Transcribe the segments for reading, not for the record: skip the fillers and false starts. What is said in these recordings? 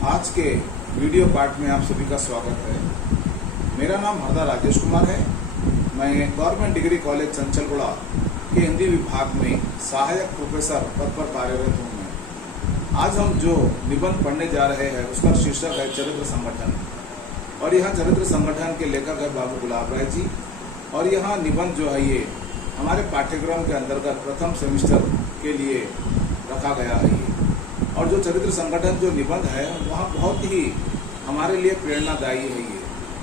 आज के video part में आप सभी का स्वागत है। मेरा नाम हरदा राजेश कुमार है। मैं गवर्नमेंट डिग्री कॉलेज चंचलगुड़ा के हिंदी विभाग में सहायक प्रोफेसर पद पर कार्यरत हूँ मैं। आज हम जो निबंध पढ़ने जा रहे हैं उसका शीर्षक है चरित्र संगठन, और यहाँ चरित्र संगठन के लेखक है बाबू गुलाब राय जी। और यहाँ निबंध जो है ये हमारे पाठ्यक्रम के अंतर्गत प्रथम सेमिस्टर के लिए रखा गया है ये। और जो चरित्र संगठन जो निबंध है वह बहुत ही हमारे लिए प्रेरणादायी है ये,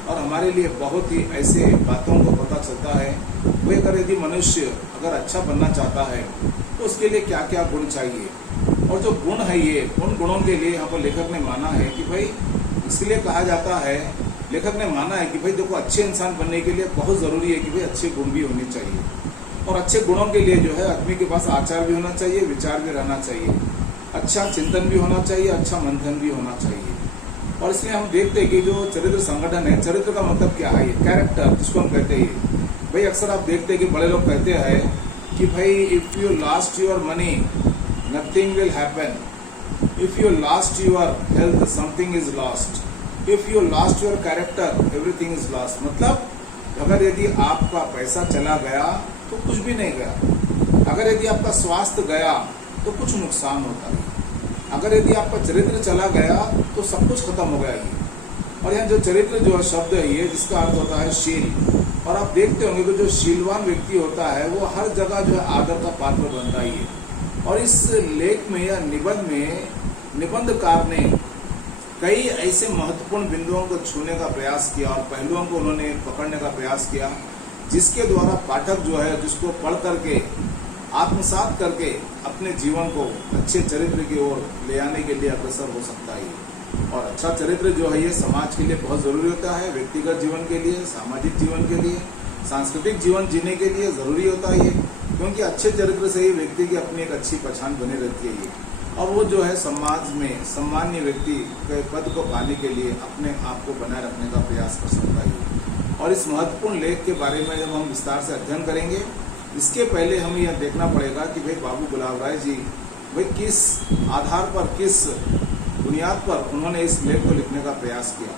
और हमारे लिए बहुत ही ऐसे बातों को पता चलता है भाई अगर यदि मनुष्य अगर अच्छा बनना चाहता है तो उसके लिए क्या क्या गुण चाहिए। और जो गुण है ये उन गुणों के लिए यहाँ पर लेखक ने माना है कि भाई इसलिए कहा जाता है, लेखक ने माना है कि भाई देखो अच्छे इंसान बनने के लिए बहुत ज़रूरी है कि भाई अच्छे गुण भी होने चाहिए। और अच्छे गुणों के लिए जो है आदमी के पास आचार भी होना चाहिए, विचार भी रहना चाहिए, अच्छा चिंतन भी होना चाहिए, अच्छा मंथन भी होना चाहिए। और इसलिए हम देखते हैं कि जो चरित्र संगठन है, चरित्र का मतलब क्या है, ये कैरेक्टर जिसको हम कहते हैं। भाई अक्सर आप देखते हैं कि बड़े लोग कहते हैं कि भाई if you last your money nothing will happen, if you last your health something is lost, if you last your character everything is lost. मतलब अगर यदि आपका पैसा चला गया तो कुछ भी नहीं गया, अगर यदि आपका स्वास्थ्य गया तो कुछ नुकसान होता है, अगर यदि आपका चरित्र चला गया तो सब कुछ खत्म हो गया ये। और यहाँ जो चरित्र जो शब्द है ये जिसका अर्थ होता है शील। और आप देखते होंगे कि जो शीलवान व्यक्ति होता है वो हर जगह जो है आदर का पात्र बनता ही है। और इस लेख में या निबंध में निबंधकार ने कई ऐसे महत्वपूर्ण बिंदुओं को छूने का प्रयास किया और पहलुओं को उन्होंने पकड़ने का प्रयास किया, जिसके द्वारा पाठक जो है जिसको पढ़ करके आत्मसात करके अपने जीवन को अच्छे चरित्र की ओर ले आने के लिए अग्रसर हो सकता है। और अच्छा चरित्र जो है ये समाज के लिए बहुत ज़रूरी होता है, व्यक्तिगत जीवन के लिए, सामाजिक जीवन के लिए, सांस्कृतिक जीवन जीने के लिए ज़रूरी होता है ये, क्योंकि अच्छे चरित्र से ही व्यक्ति की अपनी एक अच्छी पहचान बनी रहती है ये। और वो जो है समाज में सम्मान्य व्यक्ति के पद को पाने के लिए अपने आप को बनाए रखने का प्रयास कर सकता है। और इस महत्वपूर्ण लेख के बारे में जब हम विस्तार से अध्ययन करेंगे, इसके पहले हमें यह देखना पड़ेगा कि भाई बाबू गुलाब राय जी भाई किस आधार पर, किस बुनियाद पर उन्होंने इस लेख को लिखने का प्रयास किया।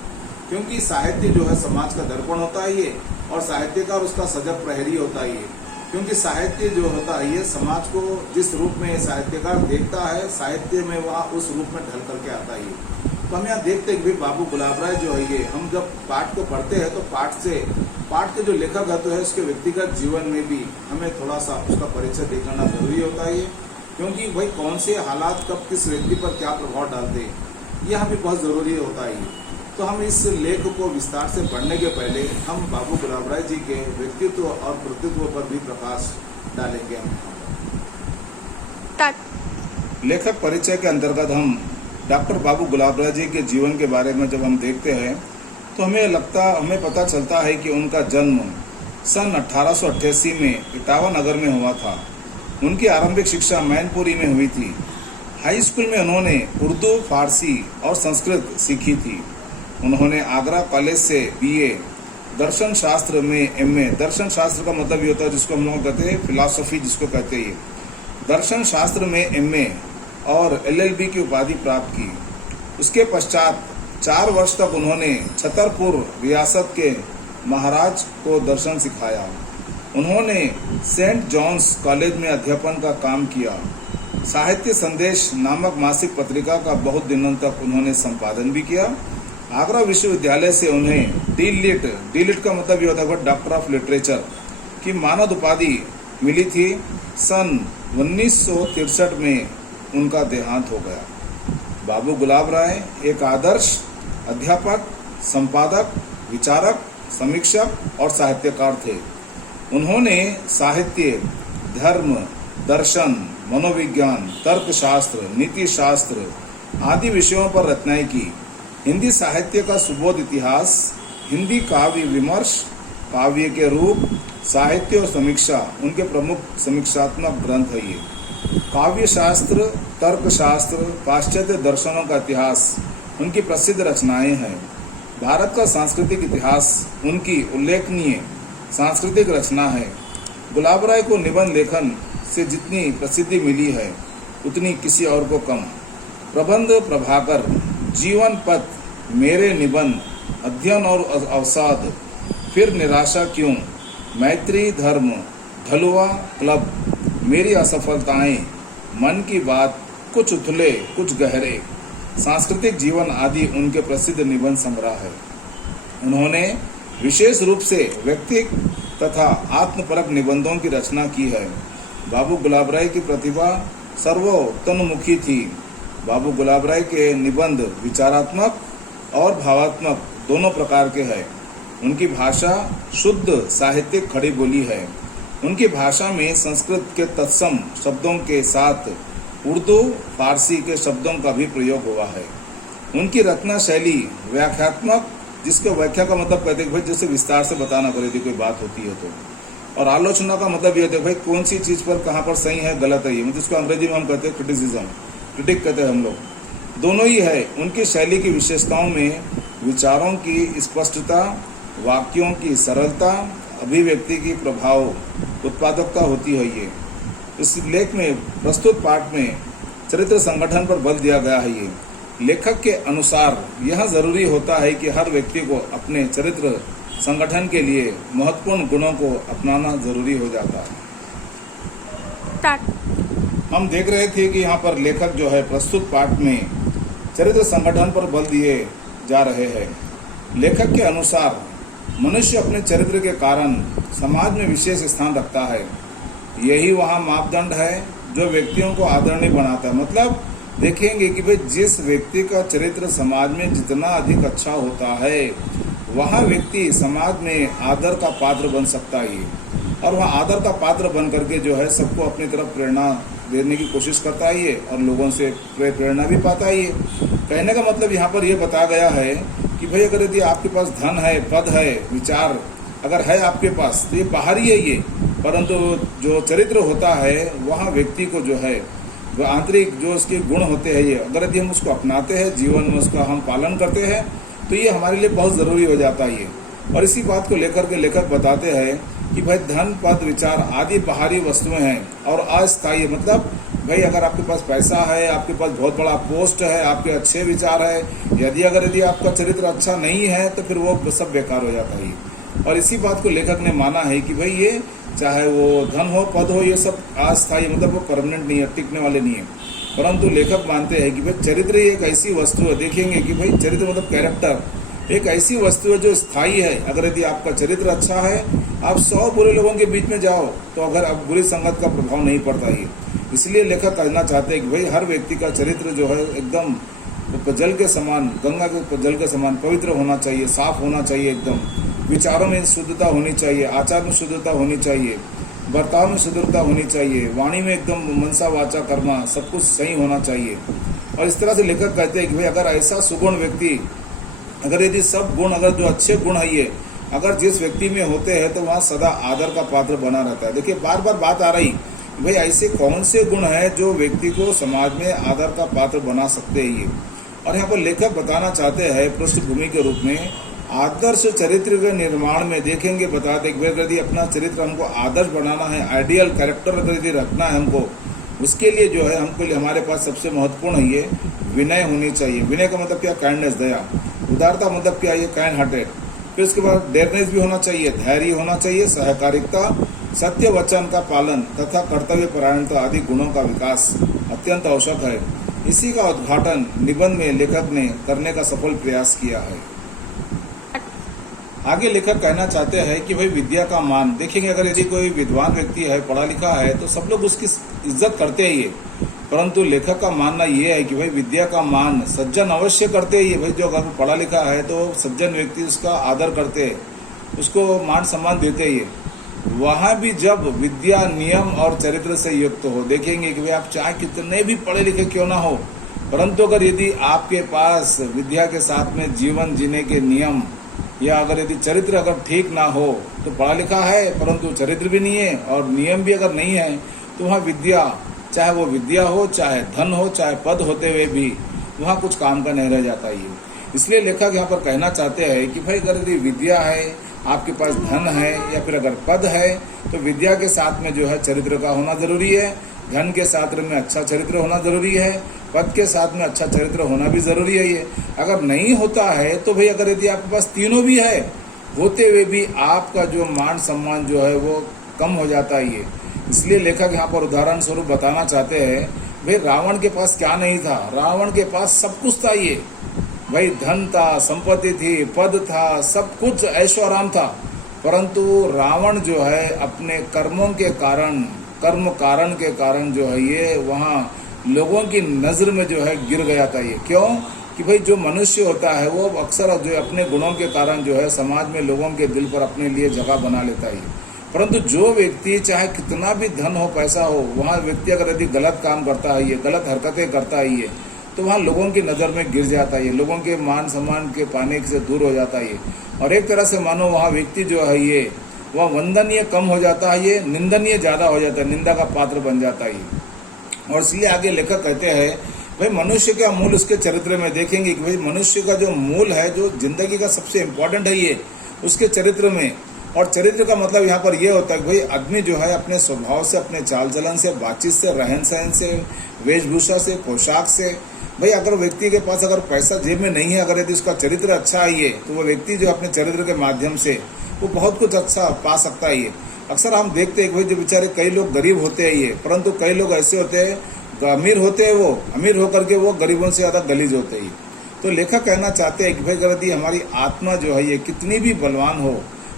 क्योंकि साहित्य जो है समाज का दर्पण होता है ये, और साहित्यकार उसका सजग प्रहरी होता है ये। क्योंकि साहित्य जो होता है ये समाज को जिस रूप में साहित्यकार देखता है, साहित्य में वह उस रूप में ढल करके आता है ये। तो हम यहाँ देखते हैं कि भाई बाबू गुलाब राय जो है ये, हम जब पाठ को पढ़ते हैं तो पाठ के जो लेखक है तो है उसके व्यक्तिगत जीवन में भी हमें थोड़ा सा उसका परिचय देख लेना जरूरी होता है ये। क्योंकि भाई कौन से हालात कब किस व्यक्ति पर क्या प्रभाव डालते हैं यह हमें बहुत ज़रूरी होता है ये। तो हम इस लेख को विस्तार से पढ़ने के पहले हम बाबू गुलाब राय जी के व्यक्तित्व और कृतित्व पर भी प्रकाश डालेंगे। हम लेखक परिचय के अंतर्गत हम डॉक्टर बाबू गुलाब राय जी के जीवन के बारे में जब हम देखते हैं तो हमें पता चलता है कि उनका जन्म सन 1888 में इटावा नगर में हुआ था। उनकी आरंभिक शिक्षा मैनपुरी में हुई थी। हाई स्कूल में उन्होंने उर्दू, फारसी और संस्कृत सीखी थी। उन्होंने आगरा कॉलेज से बीए, दर्शन शास्त्र में एमए, दर्शन शास्त्र का मतलब ये होता है जिसको हम लोग कहते हैं फिलॉसफी, जिसको कहते हैं दर्शन शास्त्र में एमए और एलएलबी की उपाधि प्राप्त की। उसके पश्चात 4 वर्ष तक उन्होंने छतरपुर रियासत के महाराज को दर्शन सिखाया। उन्होंने सेंट जॉन्स कॉलेज में अध्यापन का काम किया। साहित्य संदेश नामक मासिक पत्रिका का बहुत दिनों तक उन्होंने संपादन भी किया। आगरा विश्वविद्यालय से उन्हें डी.लिट का मतलब ये होता है डॉक्टर ऑफ लिटरेचर की मानद उपाधि मिली थी। सन 1963 में उनका देहांत हो गया। बाबू गुलाब राय एक आदर्श अध्यापक, संपादक, विचारक, समीक्षक और साहित्यकार थे। उन्होंने साहित्य, धर्म, दर्शन, मनोविज्ञान, तर्कशास्त्र, नीति शास्त्र आदि विषयों पर रचनाएं की। हिंदी साहित्य का सुबोध इतिहास, हिंदी काव्य विमर्श, काव्य के रूप, साहित्य और समीक्षा उनके प्रमुख समीक्षात्मक ग्रंथ है ये। काव्य शास्त्र, तर्कशास्त्र, पाश्चात्य दर्शनों का इतिहास उनकी प्रसिद्ध रचनाएं हैं। भारत का सांस्कृतिक इतिहास उनकी उल्लेखनीय सांस्कृतिक रचना है। गुलाब राय को निबंध लेखन से जितनी प्रसिद्धि मिली है उतनी किसी और को कम। प्रबंध प्रभाकर जीवन पथ, मेरे निबंध, अध्ययन और अवसाद, फिर निराशा क्यों, मैत्री धर्म, ढलुआ क्लब, मेरी असफलताएं, मन की बात, कुछ उथले कुछ गहरे, सांस्कृतिक जीवन आदि उनके प्रसिद्ध निबंध संग्रह है। उन्होंने विशेष रूप से व्यक्तिक तथा आत्मपरक निबंधों की रचना की है। बाबू गुलाब राय की प्रतिभा सर्वतोन्मुखी थी। बाबू गुलाब राय के निबंध विचारात्मक और भावात्मक दोनों प्रकार के हैं। उनकी भाषा शुद्ध साहित्यिक खड़ी बोली है। उनकी भाषा में संस्कृत के तत्सम शब्दों के साथ उर्दू फारसी के शब्दों का भी प्रयोग हुआ है। उनकी रचना शैली व्याख्यात्मक, जिसके व्याख्या का मतलब कहते हैं भाई जैसे विस्तार से बताना करे थी कोई बात होती है तो, और आलोचना का मतलब ये होता है भाई कौन सी चीज पर कहाँ पर सही है गलत है, ये मतलब इसको अंग्रेजी में हम कहते हैं क्रिटिसिज्म, क्रिटिक कहते हैं हम लोग। दोनों ही है। उनकी शैली की विशेषताओं में विचारों की स्पष्टता, वाक्यों की सरलता, अभिव्यक्ति की प्रभाव, उत्पादकता होती है। ये इस लेख में प्रस्तुत पाठ में चरित्र संगठन पर बल दिया गया है। ये लेखक के अनुसार यह जरूरी होता है कि हर व्यक्ति को अपने चरित्र संगठन के लिए महत्वपूर्ण गुणों को अपनाना जरूरी हो जाता है। हम देख रहे थे कि यहाँ पर लेखक जो है प्रस्तुत पाठ में चरित्र संगठन पर बल दिए जा रहे हैं। लेखक के अनुसार मनुष्य अपने चरित्र के कारण समाज में विशेष स्थान रखता है। यही वहाँ मापदंड है जो व्यक्तियों को आदरणीय बनाता है। मतलब देखेंगे कि भाई जिस व्यक्ति का चरित्र समाज में जितना अधिक अच्छा होता है वहाँ व्यक्ति समाज में आदर का पात्र बन सकता है, और वह आदर का पात्र बन करके जो है सबको अपनी तरफ प्रेरणा देने की कोशिश करता है और लोगों से प्रेरणा भी पाता है। कहने का मतलब यहाँ पर यह बताया गया है कि भाई अगर यदि आपके पास धन है, पद है, विचार अगर है आपके पास तो ये बाहरी है ये, परंतु जो चरित्र होता है वहाँ व्यक्ति को जो है वो आंतरिक जो उसके गुण होते हैं, ये अगर यदि हम उसको अपनाते हैं, जीवन में उसका हम पालन करते हैं तो ये हमारे लिए बहुत ज़रूरी हो जाता है ये। और इसी बात को लेकर के लेखक बताते हैं कि भाई धन, पद, विचार आदि बाहरी वस्तुएं हैं और अस्थायी, मतलब भाई अगर आपके पास पैसा है, आपके पास बहुत बड़ा पोस्ट है, आपके अच्छे विचार है, यदि आपका चरित्र अच्छा नहीं है तो फिर वो सब बेकार हो जाता है। और इसी बात को लेखक ने माना है कि भाई ये चाहे वो धन हो, पद हो, ये सब अस्थायी, मतलब वो परमानेंट नहीं है, टिकने वाले नहीं है। परंतु लेखक मानते हैं कि भाई चरित्र एक ऐसी वस्तु है, देखेंगे कि भाई चरित्र मतलब कैरेक्टर एक ऐसी वस्तु है जो स्थायी है। अगर यदि आपका चरित्र अच्छा है, आप 100 बुरे लोगों के बीच में जाओ तो अगर अब बुरी संगत का प्रभाव नहीं पड़ता है। इसलिए लेखक कहना चाहते हैं कि भाई हर व्यक्ति का चरित्र जो है एकदम जल के समान, गंगा के जल के समान पवित्र होना चाहिए, साफ होना चाहिए, एकदम विचारों में शुद्धता होनी चाहिए, आचार में शुद्धता होनी चाहिए, बर्ताव में शुद्धता होनी चाहिए, वाणी में एकदम मनसा वाचा कर्मा सब कुछ सही होना चाहिए। और इस तरह से लेखक कहते हैं कि भाई अगर ऐसा सुगुण व्यक्ति, अगर यदि सब गुण, अगर जो अच्छे गुण है ये अगर जिस व्यक्ति में होते हैं तो वहाँ सदा आदर का पात्र बना रहता है। देखिए बार बार बात आ रही भाई ऐसे कौन से गुण हैं जो व्यक्ति को समाज में आदर का पात्र बना सकते हैं ये। और यहाँ पर लेखक बताना चाहते हैं पृष्ठभूमि के रूप में आदर्श चरित्र के निर्माण में, देखेंगे बताते कि यदि अपना चरित्र हमको आदर्श बनाना है, आइडियल कैरेक्टर अगर यदि रखना है हमको, उसके लिए जो है हमको हमारे पास सबसे महत्वपूर्ण है ये विनय होनी चाहिए। विनय का मतलब क्या? काइंडनेस, दया। उदारता मतलब क्या? ये काइंड हार्टेड। फिर उसके बाद डेयरनेस भी होना चाहिए, धैर्य होना चाहिए, सहकारिता, सत्य वचन का पालन तथा कर्तव्य परायणता आदि गुणों का विकास अत्यंत आवश्यक है। इसी का उद्घाटन निबंध में लेखक ने करने का सफल प्रयास किया है। आगे लेखक कहना चाहते हैं कि भाई विद्या का मान, देखेंगे अगर यदि कोई विद्वान व्यक्ति है, पढ़ा लिखा है तो सब लोग उसकी इज्जत करते हैं ये, परंतु लेखक का मानना ये है कि भाई विद्या का मान सज्जन अवश्य करते हैं। भाई जो अगर पढ़ा लिखा है तो सज्जन व्यक्ति उसका आदर करते हैं, उसको मान सम्मान देते हैं। वहाँ भी जब विद्या नियम और चरित्र से युक्त हो, देखेंगे कि भाई आप चाहे कितने भी पढ़े लिखे क्यों ना हो, परंतु अगर यदि आपके पास विद्या के साथ में जीवन जीने के नियम या अगर यदि चरित्र अगर ठीक ना हो तो पढ़ा लिखा है परंतु चरित्र भी नहीं है और नियम भी अगर नहीं है तो वहाँ विद्या, चाहे वो विद्या हो, चाहे धन हो, चाहे पद होते हुए भी वहाँ कुछ काम का नहीं रह जाता ये। इसलिए लेखक यहाँ पर कहना चाहते हैं कि भाई अगर यदि विद्या है, आपके पास धन है या फिर अगर पद है तो विद्या के साथ में जो है चरित्र का होना जरूरी है, धन के साथ में अच्छा चरित्र होना जरूरी है, पद के साथ में अच्छा चरित्र होना भी जरूरी है। ये अगर नहीं होता है तो भाई अगर यदि आपके पास तीनों भी है होते हुए भी आपका जो मान सम्मान जो है वो कम हो जाता है। ये इसलिए लेखक यहाँ पर उदाहरण स्वरूप बताना चाहते हैं भाई रावण के पास क्या नहीं था, रावण के पास सब कुछ था। ये भाई धन था, संपत्ति थी, पद था, सब कुछ ऐशो आराम था, परंतु रावण जो है अपने कर्मों के कारण, कर्म कारण के कारण जो है ये वहाँ लोगों की नज़र में जो है गिर गया था। ये क्यों कि भाई जो मनुष्य होता है वो अक्सर जो अपने गुणों के कारण जो है समाज में लोगों के दिल पर अपने लिए जगह बना लेता है। परंतु जो व्यक्ति चाहे कितना भी धन हो, पैसा हो, वहाँ व्यक्ति अगर यदि गलत काम करता है, ये गलत हरकतें करता है ये, तो वहाँ लोगों की नज़र में गिर जाता है, लोगों के मान सम्मान के पाने से दूर हो जाता है। और एक तरह से मानो वहाँ व्यक्ति जो है ये वह वंदनीय कम हो जाता है, ये निंदनीय ज़्यादा हो जाता है, निंदा का पात्र बन जाता है। और इसलिए आगे लेखक कहते हैं भाई मनुष्य का मूल उसके चरित्र में देखेंगे कि भाई मनुष्य का जो मूल है, जो जिंदगी का सबसे इम्पोर्टेंट है ये उसके चरित्र में। और चरित्र का मतलब यहाँ पर यह होता है कि भाई आदमी जो है अपने स्वभाव से, अपने चाल चलन से, बातचीत से, रहन सहन से, वेशभूषा से, पोशाक से, भाई अगर व्यक्ति के पास अगर पैसा जेब में नहीं है, अगर यदि उसका चरित्र अच्छा है तो वो व्यक्ति जो अपने चरित्र के माध्यम से वो बहुत कुछ अच्छा पा सकता है। अक्सर हम देखते हैं कि भाई जो बेचारे कई लोग गरीब होते हैं ये, परंतु कई लोग ऐसे होते हैं तो अमीर होते हैं, वो अमीर होकर के वो गरीबों से ज़्यादा गलीज होते हैं। तो लेखक कहना चाहते हैं कि भाई अगर यदि हमारी आत्मा जो है ये कितनी भी बलवान हो,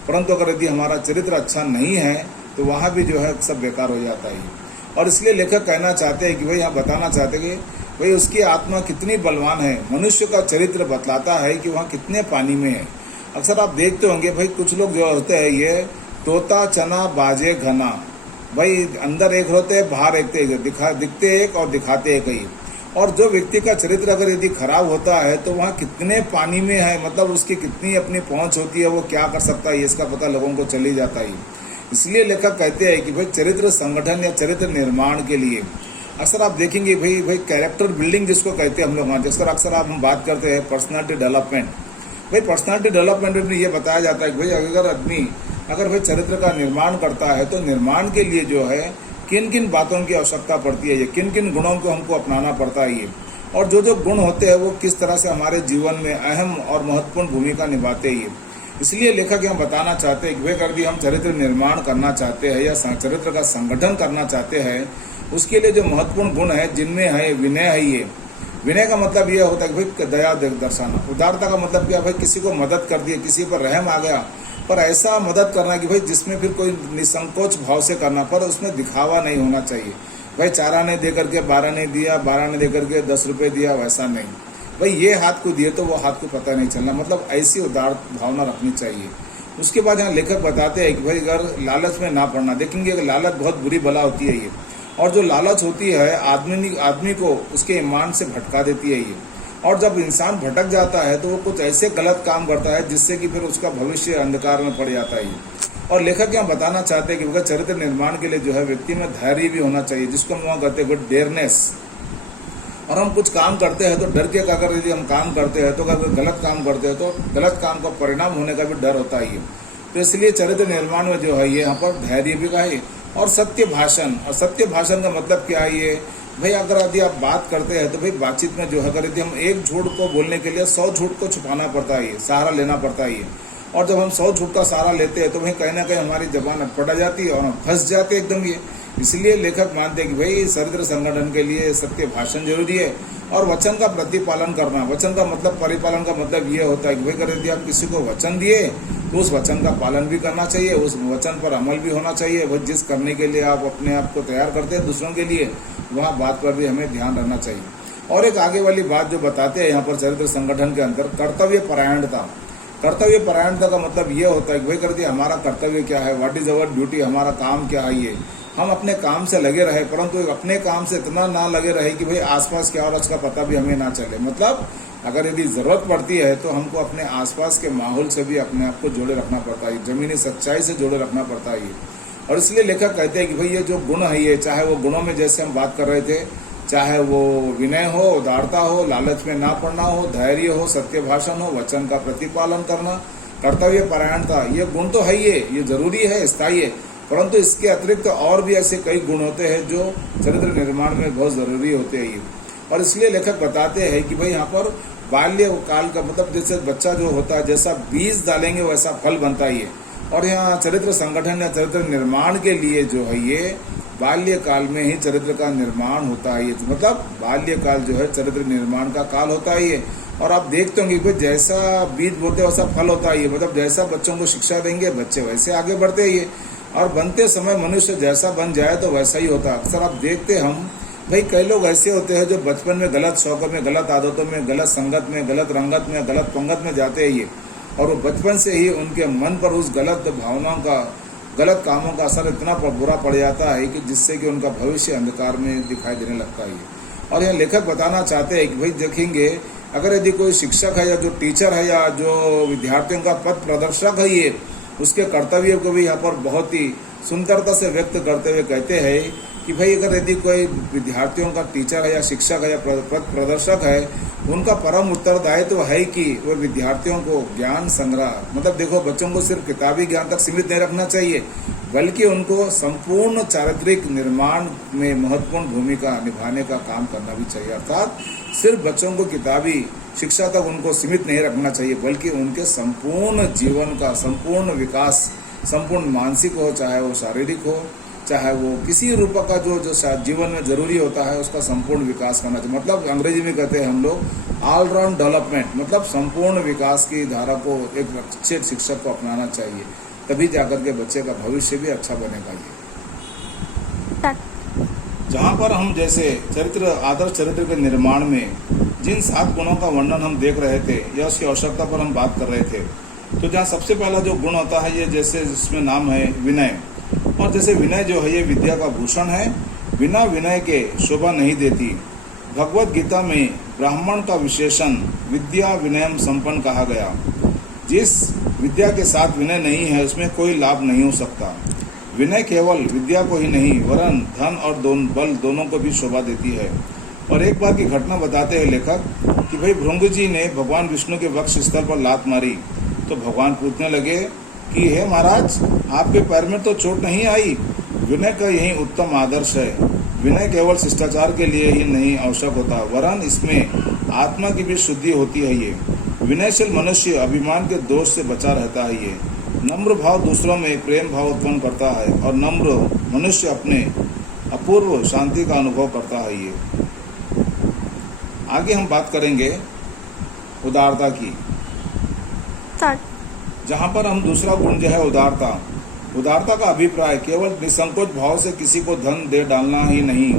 परंतु अगर यदि हमारा चरित्र अच्छा नहीं है तो वहाँ भी जो है सब बेकार हो जाता है। और इसलिए लेखक कहना चाहते हैं कि भाई यहाँ बताना चाहते हैं कि भाई उसकी आत्मा कितनी बलवान है, मनुष्य का चरित्र बतलाता है कि वहाँ कितने पानी में है। अक्सर आप देखते होंगे भाई कुछ लोग जो होते हैं ये तोता चना बाजे घना, भाई अंदर एक होते हैं, बाहर एक दिखते एक और दिखाते एक ही। और जो व्यक्ति का चरित्र अगर यदि खराब होता है तो वहाँ कितने पानी में है, मतलब उसकी कितनी अपनी पहुँच होती है, वो क्या कर सकता है इसका पता लोगों को चली जाता है। इसलिए लेखक कहते हैं कि भाई चरित्र संगठन या चरित्र निर्माण के लिए अक्सर आप देखेंगे भाई कैरेक्टर बिल्डिंग जिसको कहते हैं हम लोग, जिसका अक्सर आप हम बात करते हैं पर्सनालिटी डेवलपमेंट। भाई पर्सनालिटी डेवलपमेंट में ये बताया जाता है कि भाई अगर आदमी अगर भाई चरित्र का निर्माण करता है तो निर्माण के लिए जो है किन किन बातों की आवश्यकता पड़ती है, ये किन किन गुणों को हमको अपनाना पड़ता है ये, और जो गुण होते हैं वो किस तरह से हमारे जीवन में अहम और महत्वपूर्ण भूमिका निभाते हैं। इसलिए लेखक यहाँ बताना चाहते हैं कि भाई अगर हम चरित्र निर्माण करना चाहते हैं या चरित्र का संगठन करना चाहते हैं, उसके लिए जो महत्वपूर्ण गुण है जिनमें है विनय है। ये विनय का मतलब यह होता है कि भाई दया दर्शाना, उदारता का मतलब क्या, भाई किसी को मदद कर दिए, किसी पर रहम आ गया, पर ऐसा मदद करना कि भाई जिसमें फिर कोई निसंकोच भाव से करना, पर उसमें दिखावा नहीं होना चाहिए। भाई 4 आने दे करके 12 नहीं दिया, 12 आने दे करके 10 रुपये दिया, वैसा नहीं। भाई ये हाथ को दिए तो वो हाथ को पता नहीं चलना, मतलब ऐसी उदार भावना रखनी चाहिए। उसके बाद यहाँ लेखक बताते हैं कि भाई अगर लालच में ना पड़ना, देखेंगे कि लालच बहुत बुरी बला होती है ये, और जो लालच होती है आदमी को उसके ईमान से भटका देती है ये। और जब इंसान भटक जाता है तो वो कुछ ऐसे गलत काम करता है जिससे कि फिर उसका भविष्य अंधकार में पड़ जाता है। और लेखक यहाँ बताना चाहते हैं कि अगर चरित्र निर्माण के लिए जो है व्यक्ति में धैर्य भी होना चाहिए, जिसको हम वहाँ कहते हैं गुड डेयरनेस। और हम कुछ काम करते हैं तो डर के अगर यदि हम काम करते हैं तो अगर गलत काम करते हैं तो गलत काम का परिणाम होने का भी डर होता है। तो इसलिए चरित्र निर्माण में जो है ये यहाँ पर धैर्य भी का है। और सत्य भाषण, और सत्य भाषण का मतलब क्या है ये, भाई अगर यदि आप बात करते हैं तो भाई बातचीत में जो है अगर यदि हम एक झूठ को बोलने के लिए 100 झूठ को छुपाना पड़ता है, सहारा लेना पड़ता है। और जब हम 100 झूठ का सहारा लेते हैं तो भाई कहीं ना कहीं हमारी जबान अटपटा जाती है और हम फंस जाते हैं एकदम ये। इसलिए लेखक मानते हैं कि भाई चरित्र संगठन के लिए सत्य भाषण जरूरी है। और वचन का प्रतिपालन करना, वचन का मतलब परिपालन का मतलब ये होता है कि भाई अगर यदि आप किसी को वचन दिए तो उस वचन का पालन भी करना चाहिए, उस वचन पर अमल भी होना चाहिए। वो जिस करने के लिए आप अपने आप को तैयार करते हैं दूसरों के लिए, वहाँ बात पर भी हमें ध्यान रखना चाहिए। और एक आगे वाली बात जो बताते हैं यहाँ पर चरित्र संगठन के अंदर, कर्तव्य परायणता। कर्तव्य परायणता का मतलब ये होता है कि भाई कर हमारा कर्तव्य क्या है, व्हाट इज अवर ड्यूटी, हमारा काम क्या है। ये हम अपने काम से लगे रहे, परंतु अपने काम से इतना ना लगे रहे कि भाई आसपास क्या और उसका पता भी हमें ना चले। मतलब अगर यदि ज़रूरत पड़ती है तो हमको अपने आसपास के माहौल से भी अपने आप को जोड़े रखना पड़ता है, ज़मीनी सच्चाई से जोड़े रखना पड़ता है। और इसलिए लेखक कहते हैं कि भाई ये जो गुण है ये, चाहे वो गुणों में जैसे हम बात कर रहे थे, चाहे वो विनय हो, उदारता हो, लालच में ना पड़ना हो, धैर्य हो, सत्य भाषण हो, वचन का प्रतिपालन करना, कर्तव्य परायणता, ये गुण तो है ये जरूरी है, स्थायी है। परंतु इसके अतिरिक्त और भी ऐसे कई गुण होते हैं जो चरित्र निर्माण में बहुत ज़रूरी होते हैं। और इसलिए लेखक बताते हैं कि भाई यहाँ पर बाल्य काल का मतलब जैसे बच्चा जो होता है जैसा बीज डालेंगे वैसा फल बनता ही है। और यहाँ चरित्र संगठन या चरित्र निर्माण के लिए जो है ये बाल्यकाल में ही चरित्र का निर्माण होता है। मतलब बाल्यकाल जो है चरित्र निर्माण का काल होता ही है। और आप देखते होंगे कि जैसा बीज बोते वैसा फल होता ही है। मतलब जैसा बच्चों को शिक्षा देंगे बच्चे वैसे आगे बढ़ते ही है। और बनते समय मनुष्य जैसा बन जाए तो वैसा ही होता है। अक्सर आप देखते हम भाई कई लोग ऐसे होते हैं जो बचपन में गलत शौकों में, गलत आदतों में, गलत संगत में, गलत रंगत में, गलत पंगत में जाते हैं ये। और वो बचपन से ही उनके मन पर उस गलत भावनाओं का, गलत कामों का असर इतना बुरा पड़ जाता है कि जिससे कि उनका भविष्य अंधकार में दिखाई देने लगता है। और यह लेखक बताना चाहते हैं कि भाई देखेंगे अगर यदि कोई शिक्षक है या जो टीचर है या जो विद्यार्थियों का पथ प्रदर्शक है ये, उसके कर्तव्य को भी यहाँ पर बहुत ही सुंदरता से व्यक्त करते हुए कहते हैं कि भाई अगर यदि कोई विद्यार्थियों का टीचर है या शिक्षक है या पथ प्रदर्शक है, उनका परम उत्तरदायित्व है कि वह विद्यार्थियों को ज्ञान संग्रह, मतलब देखो बच्चों को सिर्फ किताबी ज्ञान तक सीमित नहीं रखना चाहिए, बल्कि उनको संपूर्ण चारित्रिक निर्माण में महत्वपूर्ण भूमिका निभाने का काम करना भी चाहिए। अर्थात सिर्फ बच्चों को किताबी शिक्षा तक उनको सीमित नहीं रखना चाहिए, बल्कि उनके संपूर्ण जीवन का संपूर्ण विकास, संपूर्ण मानसिक हो चाहे वो शारीरिक हो, चाहे वो किसी रूप का जो जीवन में जरूरी होता है उसका संपूर्ण विकास करना चाहिए। मतलब अंग्रेजी में कहते हैं हम लोग ऑलराउंड डेवलपमेंट, मतलब संपूर्ण विकास की धारा को एक अच्छे शिक्षक को अपनाना चाहिए, तभी जाकर के बच्चे का भविष्य भी अच्छा बनेगा। ये जहाँ पर हम जैसे चरित्र, आदर्श चरित्र के निर्माण में जिन 7 गुणों का वर्णन हम देख रहे थे या उसकी आवश्यकता पर हम बात कर रहे थे, तो जहाँ सबसे पहला जो गुण होता है ये जैसे जिसमें नाम है विनय। और जैसे विनय जो है ये विद्या का भूषण है, बिना विनय के शोभा नहीं देती। भगवत गीता में ब्राह्मण का विशेषण विद्या विनयम संपन्न कहा गया। जिस विद्या के साथ विनय नहीं है उसमें कोई लाभ नहीं हो सकता। विनय केवल विद्या को ही नहीं वरन धन और बल दोनों को भी शोभा देती है। और एक बार की घटना बताते हैं लेखक कि भाई भृंग जी ने भगवान विष्णु के वक्ष स्थल पर लात मारी तो भगवान पूछने लगे कि हे महाराज, आपके पैर में तो चोट नहीं आई। विनय का यही उत्तम आदर्श है। विनय केवल शिष्टाचार के लिए ही नहीं आवश्यक होता, वरन इसमें आत्मा की भी शुद्धि होती है। ये विनयशील मनुष्य अभिमान के दोष से बचा रहता है। ये नम्र भाव दूसरों में प्रेम भाव उत्पन्न करता है और नम्र मनुष्य अपने अपूर्व शांति का अनुभव करता है। ये आगे हम बात करेंगे उदारता की, जहाँ पर हम दूसरा गुण जो है उदारता। उदारता का अभिप्राय केवल निसंकोच भाव से किसी को धन दे डालना ही नहीं,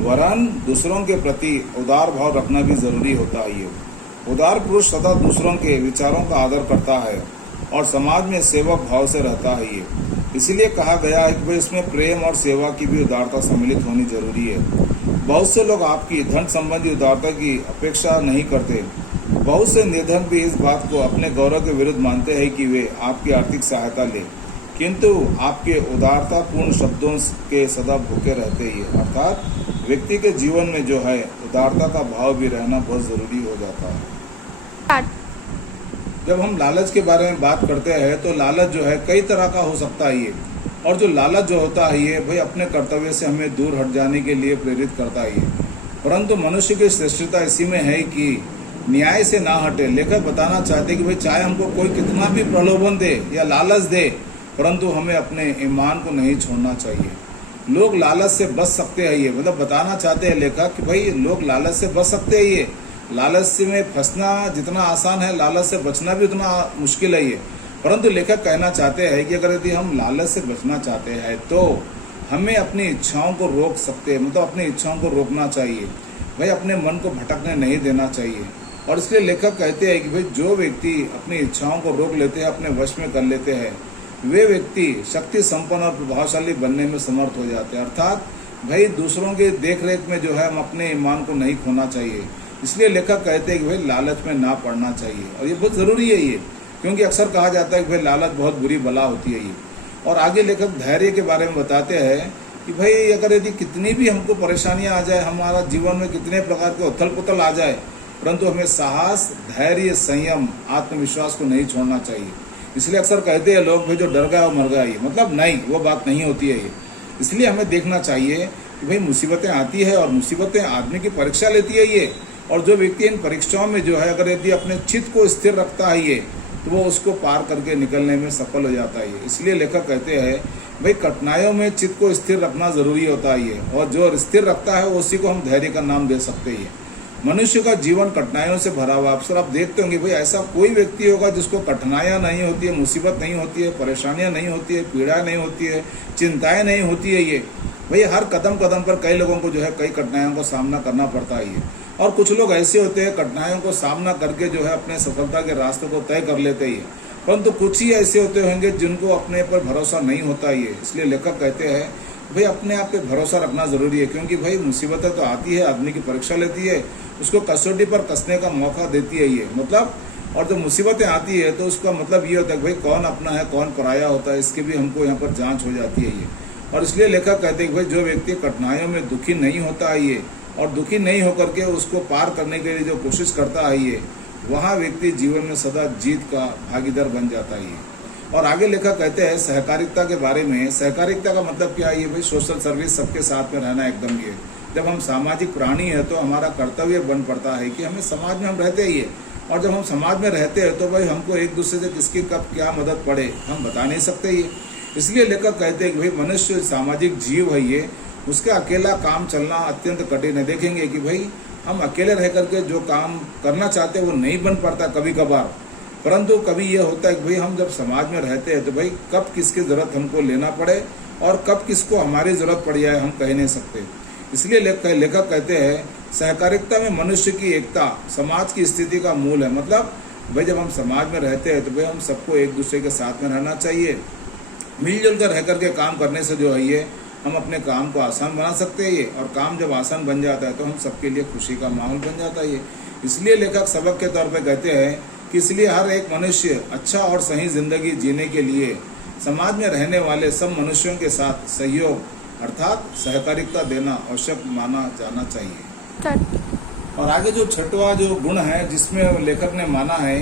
वरन दूसरों के प्रति उदार भाव रखना भी जरूरी होता है। ये उदार पुरुष सदा दूसरों के विचारों का आदर करता है और समाज में सेवक भाव से रहता है। ये इसीलिए कहा गया है कि इसमें प्रेम और सेवा की भी उदारता सम्मिलित होनी जरूरी है। बहुत से लोग आपकी धन संबंधी उदारता की अपेक्षा नहीं करते। बहुत से निर्धन भी इस बात को अपने गौरव के विरुद्ध मानते हैं कि वे आपकी आर्थिक सहायता लें, किंतु आपके उदारता पूर्ण शब्दों के सदा भूखे रहते ही। अर्थात व्यक्ति के जीवन में जो है उदारता का भाव भी रहना बहुत जरूरी हो जाता है। जब हम लालच के बारे में बात करते हैं तो लालच जो है कई तरह का हो सकता है ये, और जो लालच जो होता है ये भाई अपने कर्तव्य से हमें दूर हट जाने के लिए प्रेरित करता है। परंतु मनुष्य की श्रेष्ठता इसी में है कि न्याय से ना हटे। लेखक बताना चाहते कि भाई चाहे हमको कोई कितना भी प्रलोभन दे या लालच दे, परंतु हमें अपने ईमान को नहीं छोड़ना चाहिए। लोग लालच से बच सकते हैं, ये मतलब बताना चाहते हैं लेखक कि भाई लोग लालच से बच सकते हैं। ये लालच में फंसना जितना आसान है, लालच से बचना भी उतना मुश्किल है। ये परंतु लेखक कहना चाहते हैं कि अगर यदि हम लालच से बचना चाहते हैं तो हमें अपनी इच्छाओं को रोक सकते हैं, मतलब अपनी इच्छाओं को रोकना चाहिए भाई, अपने मन को भटकने नहीं देना चाहिए। और इसलिए लेखक कहते हैं कि भाई जो व्यक्ति अपनी इच्छाओं को रोक लेते हैं, अपने वश में कर लेते हैं, वे व्यक्ति शक्ति संपन्न और प्रभावशाली बनने में समर्थ हो जाते हैं। अर्थात भाई दूसरों के देख रेख में जो है हम अपने ईमान को नहीं खोना चाहिए। इसलिए लेखक कहते हैं कि भाई लालच में ना पड़ना चाहिए, और ये बहुत ज़रूरी है ये, क्योंकि अक्सर कहा जाता है कि भाई लालच बहुत बुरी बला होती है ये। और आगे लेखक धैर्य के बारे में बताते हैं कि भाई अगर यदि कितनी भी हमको परेशानियां आ जाए, हमारा जीवन में कितने प्रकार के उथल पुथल आ जाए, परंतु हमें साहस, धैर्य, संयम, आत्मविश्वास को नहीं छोड़ना चाहिए। इसलिए अक्सर कहते हैं लोग भाई जो डर गया वो मर गया, ये मतलब नहीं, वो बात नहीं होती है ये। इसलिए हमें देखना चाहिए कि भाई मुसीबतें आती है और मुसीबतें आदमी की परीक्षा लेती है ये। और जो व्यक्ति इन परीक्षाओं में जो है अगर यदि अपने चित्त को स्थिर रखता है ये, तो वो उसको पार करके निकलने में सफल हो जाता है। इसलिए लेखक कहते हैं भाई कठिनाइयों में चित्त को स्थिर रखना जरूरी होता है ये, और जो स्थिर रखता है उसी को हम धैर्य का नाम दे सकते हैं। मनुष्य का जीवन कठिनाइयों से भरा हुआ। अक्सर आप देखते होंगे भाई ऐसा कोई व्यक्ति होगा जिसको कठिनाइयाँ नहीं होती है, मुसीबत नहीं होती है, परेशानियाँ नहीं होती है, पीड़ा नहीं होती है, चिंताएं नहीं होती है। ये भाई हर कदम कदम पर कई लोगों को जो है कई कठिनाइयों का सामना करना पड़ता है ये। और कुछ लोग ऐसे होते हैं कठिनाइयों को सामना करके जो है अपने सफलता के रास्ते को तय कर लेते हैं, परंतु कुछ ही ऐसे होते होंगे जिनको अपने पर भरोसा नहीं होता ये। इसलिए लेखक कहते हैं भाई अपने आप पे भरोसा रखना जरूरी है, क्योंकि भाई मुसीबतें तो आती है, आदमी की परीक्षा लेती है, उसको कसौटी पर कसने का मौका देती है ये मतलब। और जब मुसीबतें आती है तो उसका मतलब ये होता है कि भाई कौन अपना है कौन पराया होता है, इसकी भी हमको यहाँ पर जांच हो जाती है ये। और इसलिए लेखक कहते हैं कि भाई जो व्यक्ति कठिनाइयों में दुखी नहीं होता है ये, और दुखी नहीं होकर के उसको पार करने के लिए जो कोशिश करता है ये, वहाँ व्यक्ति जीवन में सदा जीत का भागीदार बन जाता है ये। और आगे लेखक कहते हैं सहकारिता के बारे में। सहकारिता का मतलब क्या है ये भाई सोशल सर्विस, सबके साथ में रहना एकदम ये। जब हम सामाजिक प्राणी है तो हमारा कर्तव्य बन पड़ता है कि हमें समाज में हम रहते ही है, और जब हम समाज में रहते हैं तो भाई हमको एक दूसरे से किसकी कब क्या मदद पड़े हम बता नहीं सकते ये। इसलिए लेखक कहते हैं कि भाई मनुष्य सामाजिक जीव है ये, उसका अकेला काम चलना अत्यंत कठिन है। देखेंगे कि भाई हम अकेले रह करके जो काम करना चाहते हैं वो नहीं बन पाता कभी कभार, परंतु कभी ये होता है कि भाई हम जब समाज में रहते हैं तो भाई कब किसकी ज़रूरत हमको लेना पड़े और कब किसको हमारी ज़रूरत पड़ जाए हम कह नहीं सकते। इसलिए लेखक कहते हैं सहकारिता में मनुष्य की एकता समाज की स्थिति का मूल है। मतलब भाई जब हम समाज में रहते हैं तो भाई हम सबको एक दूसरे के साथ में रहना चाहिए, मिलजुल कर रह करके काम करने से जो है ये हम अपने काम को आसान बना सकते हैं ये। और काम जब आसान बन जाता है तो हम सबके लिए खुशी का माहौल बन जाता है ये। इसलिए लेखक सबक के तौर पे कहते हैं कि इसलिए हर एक मनुष्य अच्छा और सही जिंदगी जीने के लिए समाज में रहने वाले सब मनुष्यों के साथ सहयोग अर्थात सहकारिता देना आवश्यक माना जाना चाहिए। और आगे जो छठवां जो गुण है जिसमें लेखक ने माना है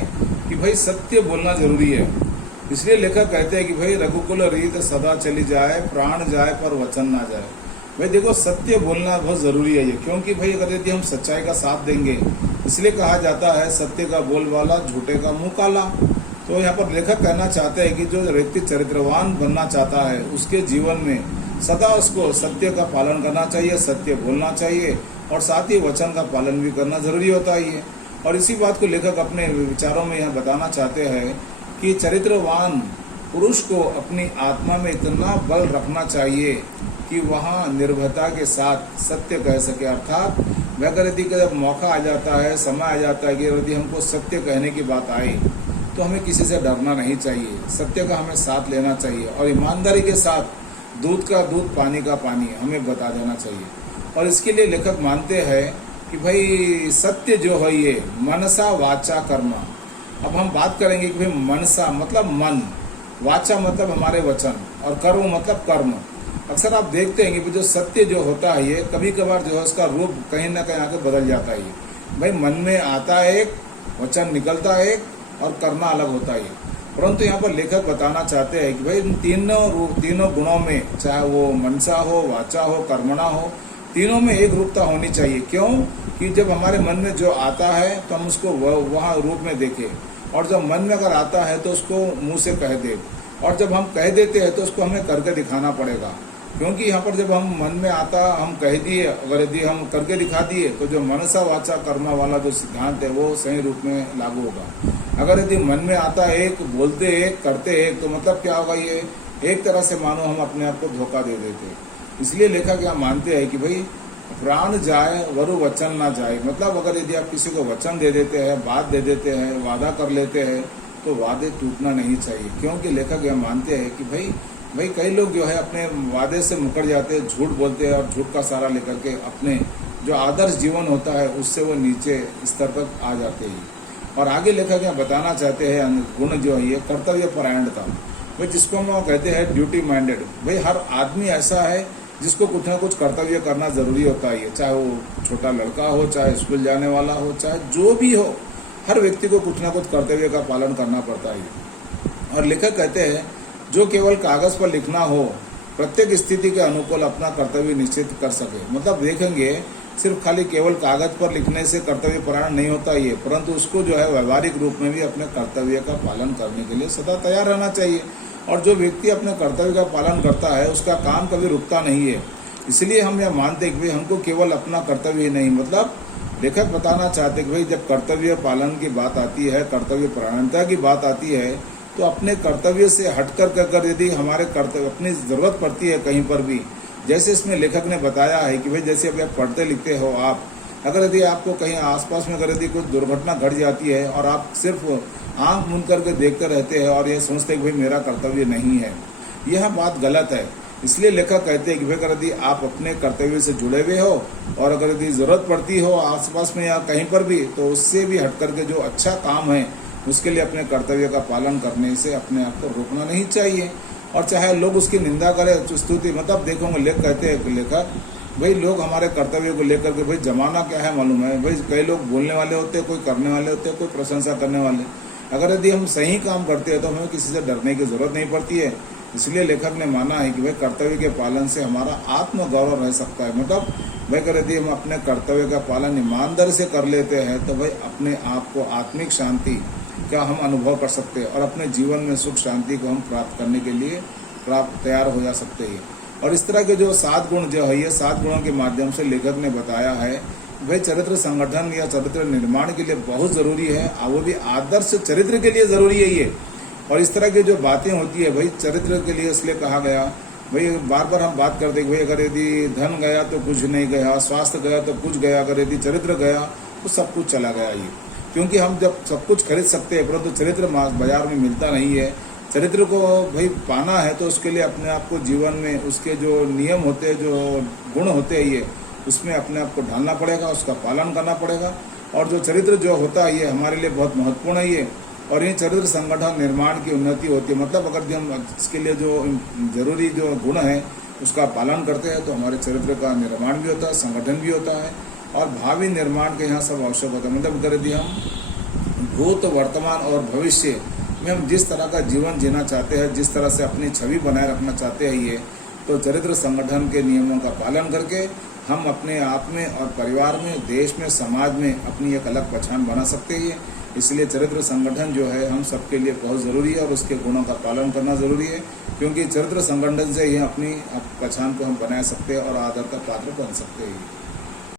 कि भाई सत्य बोलना जरूरी है। इसलिए लेखक कहते हैं कि भाई रघुकुल रीत सदा चली जाए, प्राण जाए पर वचन ना जाए। भाई देखो सत्य बोलना बहुत जरूरी है ये, क्योंकि भाई अगर यदि हम सच्चाई का साथ देंगे, इसलिए कहा जाता है सत्य का बोल वाला झूठे का मुंह काला। तो यहाँ पर लेखक कहना चाहते हैं कि जो व्यक्ति चरित्रवान बनना चाहता है उसके जीवन में सदा उसको सत्य का पालन करना चाहिए, सत्य बोलना चाहिए, और साथ ही वचन का पालन भी करना जरूरी होता है ये। और इसी बात को लेखक अपने विचारों में यहाँ बताना चाहते हैं कि चरित्रवान पुरुष को अपनी आत्मा में इतना बल रखना चाहिए कि वहाँ निर्भयता के साथ सत्य कह सके। अर्थात अगर यदि जब मौका आ जाता है, समय आ जाता है कि यदि हमको सत्य कहने की बात आए तो हमें किसी से डरना नहीं चाहिए, सत्य का हमें साथ लेना चाहिए, और ईमानदारी के साथ दूध का दूध पानी का पानी हमें बता देना चाहिए। और इसके लिए लेखक मानते हैं कि भाई सत्य जो है ये मनसा वाचा कर्मा। अब हम बात करेंगे कि भाई मनसा मतलब मन, वाचा मतलब हमारे वचन, और कर्म मतलब कर्म। अक्सर आप देखते हैं कि जो सत्य जो होता है ये कभी कभार जो है उसका रूप कहीं ना कहीं आके बदल जाता है। भाई मन में आता है एक, वचन निकलता है एक, और करना अलग होता है। परंतु यहाँ पर लेखक बताना चाहते हैं कि भाई इन तीनों गुणों में, चाहे वो मनसा हो, वाचा हो, कर्मणा हो, तीनों में एक रूपता होनी चाहिए। क्यों कि जब हमारे मन में जो आता है तो हम उसको वहाँ रूप में देखें, और जब मन में अगर आता है तो उसको मुंह से कह दे, और जब हम कह देते हैं तो उसको हमें करके दिखाना पड़ेगा। क्योंकि यहाँ पर जब हम मन में आता हम कह दिए, अगर यदि हम करके दिखा दिए तो जो मनसा वाचा कर्मा वाला जो सिद्धांत है वो सही रूप में लागू होगा। अगर यदि मन में आता एक, बोलते एक, करते एक, तो मतलब क्या होगा, ये एक तरह से मानो हम अपने आप को धोखा दे देते। इसलिए लेखक यहाँ मानते हैं कि भाई प्राण जाए वरु वचन ना जाए। मतलब अगर यदि आप किसी को वचन दे देते हैं, बात दे देते हैं, वादा कर लेते हैं, तो वादे टूटना नहीं चाहिए। क्योंकि लेखक यह मानते हैं कि भाई कई लोग जो है अपने वादे से मुकर जाते हैं, झूठ बोलते हैं, और झूठ का सहारा लेकर के अपने जो आदर्श जीवन होता है उससे वो नीचे स्तर तक आ जाते हैं। और आगे लेखक यहाँ बताना चाहते हैं गुण जो है ये कर्तव्य परायणता। भाई जिसको हम कहते हैं ड्यूटी माइंडेड। भाई हर आदमी ऐसा है जिसको कुछ ना कुछ कर्तव्य करना जरूरी होता है, चाहे वो छोटा लड़का हो, चाहे स्कूल जाने वाला हो, चाहे जो भी हो, हर व्यक्ति को कुछ ना कुछ कर्तव्य का पालन करना पड़ता है। और लेखक कहते हैं जो केवल कागज पर लिखना हो प्रत्येक स्थिति के अनुकूल अपना कर्तव्य निश्चित कर सके। मतलब देखेंगे सिर्फ खाली केवल कागज पर लिखने से कर्तव्य परायण नहीं होता ये, परंतु उसको जो है व्यवहारिक रूप में भी अपने कर्तव्य का पालन करने के लिए सदा तैयार रहना चाहिए। और जो व्यक्ति अपने कर्तव्य का पालन करता है उसका काम कभी रुकता नहीं है। इसलिए हम यह मानते हैं कि भाई हमको केवल अपना कर्तव्य ही नहीं, मतलब लेखक बताना चाहते कि भाई जब कर्तव्य पालन की बात आती है, कर्तव्य परायणता की बात आती है, तो अपने कर्तव्य से हटकर यदि हमारे कर्तव्य अपनी जरूरत पड़ती है कहीं पर भी, जैसे इसमें लेखक ने बताया है कि भाई जैसे अभी आप पढ़ते लिखते हो, आप अगर यदि आपको कहीं आसपास में अगर यदि कोई दुर्घटना घट जाती है और आप सिर्फ आंख मूंद करके देखते रहते हैं और ये सोचते हैं कि भाई मेरा कर्तव्य नहीं है, यह बात गलत है। इसलिए लेखक कहते हैं कि भाई अगर यदि आप अपने कर्तव्य से जुड़े हुए हो और अगर यदि जरूरत पड़ती हो आसपास में या कहीं पर भी, तो उससे भी हट करके जो अच्छा काम है उसके लिए अपने कर्तव्य का पालन करने से अपने आप को रोकना नहीं चाहिए। और चाहे लोग उसकी निंदा करें, स्तुति, मतलब देखोगे लेख कहते हैं लेखक भाई लोग हमारे कर्तव्य को लेकर के, भाई जमाना क्या है मालूम है, भाई कई लोग बोलने वाले होते हैं, कोई करने वाले होते हैं, कोई प्रशंसा करने वाले। अगर यदि हम सही काम करते हैं तो हमें किसी से डरने की जरूरत नहीं पड़ती है। इसलिए लेखक ने माना है कि भाई कर्तव्य के पालन से हमारा आत्मगौरव रह सकता है। मतलब भाई अगर यदि हम अपने कर्तव्य का पालन ईमानदारी से कर लेते हैं तो भाई अपने आप को आत्मिक शांति का हम अनुभव कर सकते हैं और अपने जीवन में सुख शांति को हम प्राप्त करने के लिए तैयार हो जा सकते हैं। और इस तरह के जो 7 गुण जो है, ये 7 गुणों के माध्यम से लेखक ने बताया है भाई चरित्र संगठन या चरित्र निर्माण के लिए बहुत जरूरी है, वो भी आदर्श चरित्र के लिए जरूरी है ये। और इस तरह की जो बातें होती है भाई चरित्र के लिए इसलिए कहा गया, भाई बार बार हम बात करते हैं भाई अगर यदि धन गया तो कुछ नहीं गया, स्वास्थ्य गया तो कुछ गया, अगर यदि चरित्र गया तो सब कुछ चला गया ये। क्योंकि हम जब सब कुछ खरीद सकते हैं परंतु चरित्र बाजार में मिलता नहीं है। चरित्र को भाई पाना है तो उसके लिए अपने आप को जीवन में उसके जो नियम होते हैं, जो गुण होते हैं, ये उसमें अपने आप को ढालना पड़ेगा, उसका पालन करना पड़ेगा। और जो चरित्र जो होता है ये हमारे लिए बहुत महत्वपूर्ण है ये। और ये चरित्र संगठन निर्माण की उन्नति होती है। मतलब अगर हम इसके लिए जो जरूरी जो गुण है उसका पालन करते हैं तो हमारे चरित्र का निर्माण भी होता है, संगठन भी होता है और भावी निर्माण के यहाँ सब आवश्यक होता है। मतलब अगर यदि हम भूत, वर्तमान और भविष्य में हम जिस तरह का जीवन जीना चाहते हैं, जिस तरह से अपनी छवि बनाए रखना चाहते हैं ये, तो चरित्र संगठन के नियमों का पालन करके हम अपने आप में और परिवार में, देश में, समाज में अपनी एक अलग पहचान बना सकते हैं। इसलिए चरित्र संगठन जो है हम सबके लिए बहुत ज़रूरी है और उसके गुणों का पालन करना ज़रूरी है, क्योंकि चरित्र संगठन से ही अपनी पहचान को हम बना सकते हैं और आदर का पात्र बन सकते हैं।